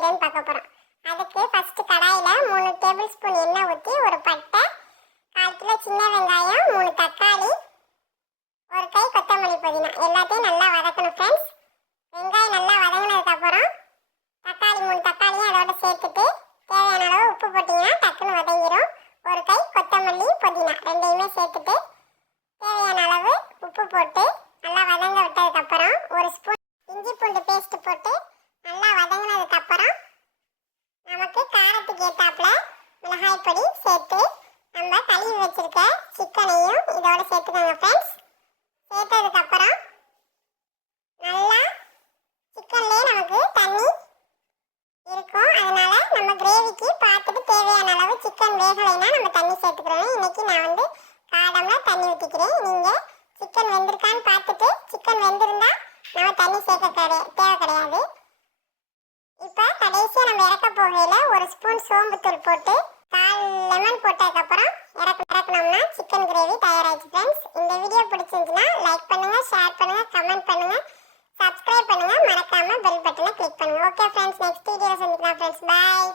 செய்கிறேன்னு பார்க்க போகிறோம் அதுக்கு ஃபஸ்ட்டு கடாயில் மூணு டேபிள் ஸ்பூன் எண்ணெய் ஊற்றி ஒரு பட்டை கால் கிலோ சின்ன வெங்காயம் மூணு தக்காளி ஒரு கை கொத்தமல்லி புதினா. எல்லாத்தையும் நல்லா வதக்கணும் ஃப்ரெண்ட்ஸ் வெங்காயம் நல்லா வதங்கினதுக்கப்புறம் தக்காளி மூணு தக்காளியும் அதோட சேர்த்துட்டு தேவையான அளவு உப்பு போட்டிங்கன்னா டக்குன்னு வதங்கிடும் ஒரு கை கொத்தமல்லி புதினா. ரெண்டையுமே சேர்த்துட்டு தேவையான அளவு உப்பு போட்டு நல்லா வதங்க விட்டதுக்கப்புறம் ஒரு ஸ்பூன் இஞ்சி பூண்டு பேஸ்ட் போட்டு நல்லா வதங்கினதுக்கப்புறம் நமக்கு காரத்துக்கு ஏத்தாப்புல மிளகாய் சேர்த்து நம்ம கழுவி வச்சுருக்க சிக்கனையும் இதோட சேர்த்துக்கோங்க ஃப்ரெண்ட்ஸ் சேர்த்ததுக்கப்புறம் நல்லா சிக்கன்லேயே நமக்கு தண்ணி இருக்கும். அதனால் நம்ம கிரேவிக்கு பார்த்துட்டு தேவையான அளவு சிக்கன் வேகலைன்னா நம்ம தண்ணி சேர்த்துக்கிறோம். இன்றைக்கி நான் வந்து காடம்லாம் தண்ணி ஊற்றிக்கிறேன் நீங்கள் சிக்கன் வெந்திருக்கான்னு பார்த்துட்டு சிக்கன் வெந்திருந்தால் நம்ம தண்ணி சேர்க்க கிடையாது தேவை கிடையாது. இப்போ கடைசியாக நம்ம இறக்க போகையில் ஒரு ஸ்பூன் சோம்புத்தூள் போட்டு லெமன் போட்டதுக்கப்புறம் இறக்கு இறக்கணும்னா சிக்கன் கிரேவி தயாராகிடுச்சு ஃப்ரெண்ட்ஸ் இந்த வீடியோ பிடிச்சிருந்துச்சுன்னா லைக் பண்ணுங்கள் ஷேர் பண்ணுங்கள் கமெண்ட் பண்ணுங்கள் சப்ஸ்கிரைப் பண்ணுங்கள் மறக்காமல் பெல் பட்டனை கிளிக் பண்ணுங்கள் ஓகே ஃப்ரெண்ட்ஸ் நெக்ஸ்ட் வீடியோ சந்திக்கலாம் ஃப்ரெண்ட்ஸ் பாய்